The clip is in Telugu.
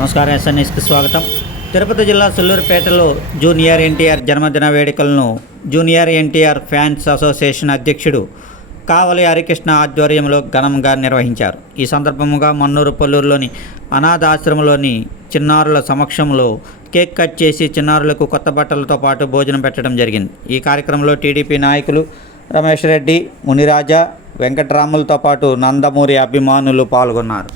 నమస్కారం ఎస్ఎన్ఎస్కి స్వాగతం. తిరుపతి జిల్లా సుల్లూరుపేటలో జూనియర్ ఎన్టీఆర్ జన్మదిన వేడుకలను జూనియర్ ఎన్టీఆర్ ఫ్యాన్స్ అసోసియేషన్ అధ్యక్షుడు కావలి హరికృష్ణ ఆధ్వర్యంలో ఘనంగా నిర్వహించారు. ఈ సందర్భముగా మన్నూరు పల్లూరులోని అనాథ ఆశ్రమంలోని చిన్నారుల సమక్షంలో కేక్ కట్ చేసి చిన్నారులకు కొత్త బట్టలతో పాటు భోజనం పెట్టడం జరిగింది. ఈ కార్యక్రమంలో టీడీపీ నాయకులు రమేష్ రెడ్డి మునిరాజా వెంకట్రాములతో పాటు నందమూరి అభిమానులు పాల్గొన్నారు.